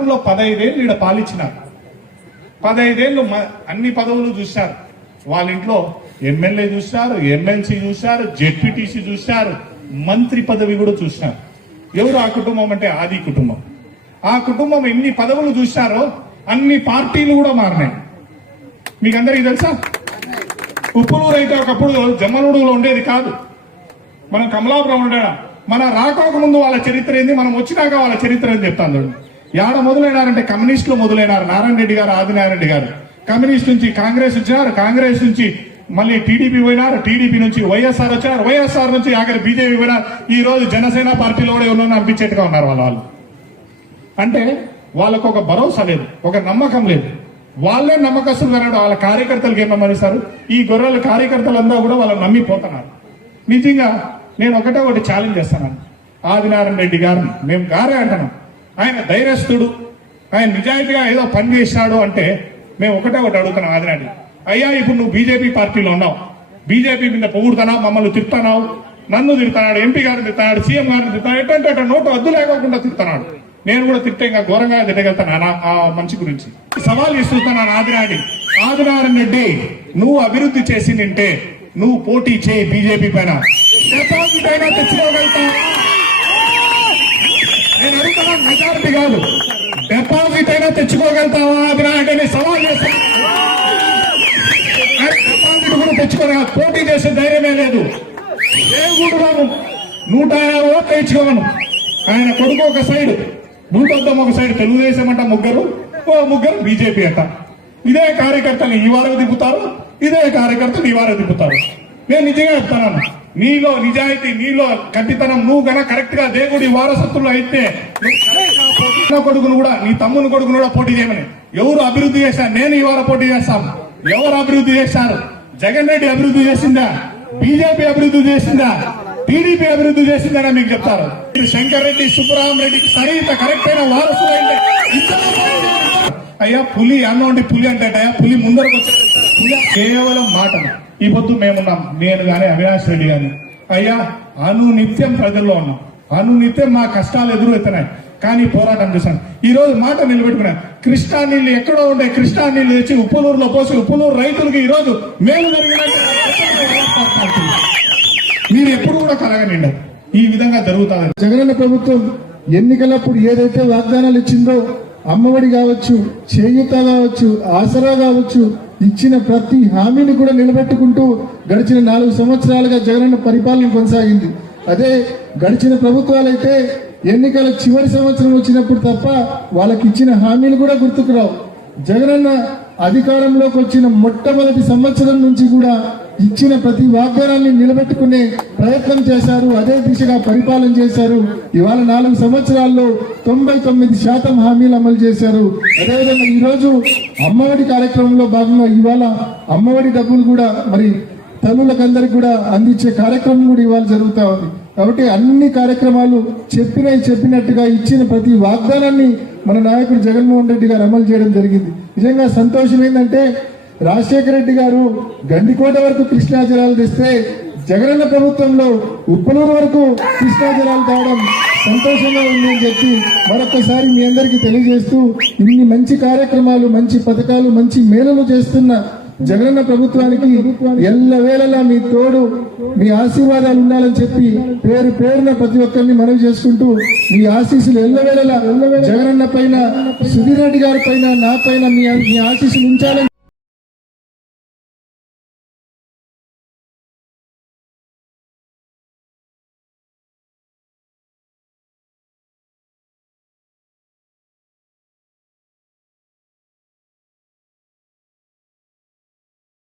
గతంలో 15 ఏళ్ళు ఈడ పాలించినారు. 15 ఏళ్ళు అన్ని పదవులు చూశారు. వాళ్ళ ఇంట్లో ఎమ్మెల్యే చూశారు, ఎమ్మెల్సీ చూశారు, జెడ్పీటీసీ చూశారు, మంత్రి పదవి కూడా చూశారు. ఎవరు ఆ కుటుంబం అంటే ఆది కుటుంబం. ఆ కుటుంబం ఎన్ని పదవులు చూశారో అన్ని పార్టీలు కూడా మారినాయి. మీకు అందరికీ తెలుసా? ఉప్పులూరు అయితే ఒకప్పుడు జమ్మలూడులో ఉండేది కాదు. మనం కమలాపురం ఉండేదా. మన రాకోక ముందు వాళ్ళ చరిత్ర ఏంది, మనం వచ్చినాక వాళ్ళ చరిత్ర అని చెప్తాను. యాడ మొదలైనారంటే కమ్యూనిస్టులు మొదలైనారు. నారాయణ రెడ్డి గారు, ఆదినారాయణ రెడ్డి గారు కమ్యూనిస్ట్ నుంచి కాంగ్రెస్ వచ్చినారు, కాంగ్రెస్ నుంచి మళ్ళీ టీడీపీ పోయినారు, టీడీపీ నుంచి వైఎస్ఆర్ వచ్చారు, వైఎస్ఆర్ నుంచి ఆఖరి బీజేపీ పోయినారు. ఈ రోజు జనసేన పార్టీలో కూడా ఎవరైనా అనిపించేట్టుగా ఉన్నారు వాళ్ళు. అంటే వాళ్ళకు ఒక భరోసా లేదు, ఒక నమ్మకం లేదు. వాళ్ళే నమ్మకస్తులు కన్నాడు. వాళ్ళ కార్యకర్తలకు ఏమనిస్తారు, ఈ గొర్రెల కార్యకర్తలంతా కూడా వాళ్ళని నమ్మిపోతున్నారు. నిజంగా నేను ఒకటి ఛాలెంజ్ చేస్తున్నాను ఆదినారాయణ రెడ్డి గారిని. మేము గారే అంటున్నాం. ఆయన ధైర్యస్తుడు, ఆయన నిజాయితీగా ఏదో పని చేశాడు అంటే మేము ఒకటి అడుగుతున్నాం ఆదినారాయణ. అయ్యా, ఇప్పుడు నువ్వు బీజేపీ పార్టీలో ఉన్నావు, బీజేపీ మీద పొగుడుతున్నావు, మమ్మల్ని తిడుతున్నావు, నన్ను తిడుతున్నాడు, ఎంపీ గారిని తిడుతున్నాడు, సీఎం గారిని తిడుతున్నాడు, ఎట్ట నోటు అద్దు లేకోకుండా తిడుతున్నాడు. నేను కూడా తిట్టే ఇంకా ఘోరంగా తిట్టగలుగుతాను ఆ మనిషి గురించి. సవాల్ ఇస్తున్నాను ఆదినారాయణ రెడ్డి, నువ్వు అభివృద్ధి చేసి నింటే నువ్వు పోటీ చేయి బీజేపీ పైన, డిపాజిట్ అయినా తెచ్చుకోగలుగుతావు. నేను అడుగుతున్నాను, మెజారిటీ కాదు, డిపాజిట్ అయినా తెచ్చుకోగలుగుతావా ఆదినారాయణ సవాల్ చేస్తాను. డిపాజిట్ కూడా తెచ్చుకోగా పోటీ చేసే ధైర్యమే లేదు. దేవుడు 150 ఓట్లు ఇచ్చుకోమను. ఆయన కొడుకు ఒక సైడ్, 100 ఒక సైడ్ తెలుగుదేశం అంట, ముగ్గురు బీజేపీ అంట. ఇదే కార్యకర్తలు ఈ వారం తిప్పుతారు, ఇదే కార్యకర్తలు ఈ వారం తిప్పుతారు. నేను నిజంగా చెప్తాను, నీలో నిజాయితీ, నీలో గట్టితనం, నువ్వు గన కరెక్ట్ గా దేవుడి వారసత్తులు అయితే కొడుకును కూడా, నీ తమ్ముని కొడుకును కూడా పోటీ చేయమని. ఎవరు అభివృద్ధి చేశారు? నేను ఈ వారం పోటీ చేస్తాను. ఎవరు అభివృద్ధి చేశారు? జగన్ రెడ్డి అభివృద్ధి చేసిందా? బీజేపీ అభివృద్ధి చేసిందా? టీడీపీ అభివృద్ధి చేసిందని మీకు చెప్తారు. శంకర్ రెడ్డి, సుబ్బరామరెడ్డికి సరిగ్గా కరెక్ట్ అయిన వారసులు అయితే అయ్యా పులి అన్నోండి పులి అంటే అయ్యా పులి ముందరకు వచ్చే కేవలం మాటలు. ఈ పొద్దు మేమున్నాం, నేను గాని అవినాష్ రెడ్డి గాని అయ్యా అనునిత్యం ప్రజల్లో ఉన్నాం, అనునిత్యం మా కష్టాలు ఎదురవుతున్నాయి, కానీ పోరాటం చేశాను. ఈ రోజు మాట నిలబెట్టుకున్నాను. కృష్ణా నీళ్లు ఎక్కడో ఉండే కృష్ణా నీళ్లు తెచ్చి ఉప్పులూరులో పోసి ఉప్పులూరు రైతులకు ఈ రోజు మేలు జరిగినట్టు మీరు ఎప్పుడు కూడా కలగనిండ. ఈ విధంగా జరుగుతుంది. జగనన్న ప్రభుత్వం ఎన్నికలప్పుడు ఏదైతే వాగ్దానాలు ఇచ్చిందో, అమ్మఒడి కావచ్చు, చేయూత కావచ్చు, ఆసరా కావచ్చు, ఇచ్చిన ప్రతి హామీని కూడా నిలబెట్టుకుంటూ గడిచిన 4 సంవత్సరాలుగా జగనన్న పరిపాలన కొనసాగింది. అదే గడిచిన ప్రభుత్వాలైతే ఎన్నికల చివరి సంవత్సరం వచ్చినప్పుడు తప్ప వాళ్ళకి ఇచ్చిన హామీలు కూడా గుర్తుకు రావు. జగనన్న అధికారంలోకి వచ్చిన మొట్టమొదటి సంవత్సరం నుంచి కూడా ఇచ్చిన ప్రతి వాగ్దానాన్ని నిలబెట్టుకునే ప్రయత్నం చేశారు. అదే దిశగా పరిపాలన చేశారు. ఇవాళ 4 సంవత్సరాల్లో 99% హామీలు అమలు చేశారు. అదేవిధంగా ఈరోజు అమ్మఒడి కార్యక్రమంలో భాగంగా ఇవాళ అమ్మఒడి డబ్బులు కూడా మరి తల్లులకందరికి కూడా అందించే కార్యక్రమం కూడా ఇవాళ జరుగుతూ ఉంది. కాబట్టి అన్ని కార్యక్రమాలు చెప్పినట్టుగా ఇచ్చిన ప్రతి వాగ్దానాన్ని మన నాయకుడు జగన్మోహన్ రెడ్డి గారు అమలు చేయడం జరిగింది. నిజంగా సంతోషం ఏంటంటే రాజశేఖర రెడ్డి గారు గండికోట వరకు కృష్ణా జలాలు తెస్తే జగనన్న ప్రభుత్వంలో ఉప్పలూరు వరకు కృష్ణా జలాలు తేవడం సంతోషంగా ఉందని చెప్పి మరొకసారి మీ అందరికీ తెలియజేస్తూ, ఇన్ని మంచి కార్యక్రమాలు, మంచి పథకాలు, మంచి మేలులు చేస్తున్న జగనన్న ప్రభుత్వానికి ఎల్లవేళలా మీ తోడు, మీ ఆశీర్వాదాలు ఉండాలని చెప్పి పేరున ప్రతి ఒక్కరిని మనవి చేసుకుంటూ, మీ ఆశీస్సులు ఎల్లవేళలా జగనన్న పైన, సుధీర్ రెడ్డి గారి పైన, నా పైన మీ ఆశీస్సులు ఉంచాలని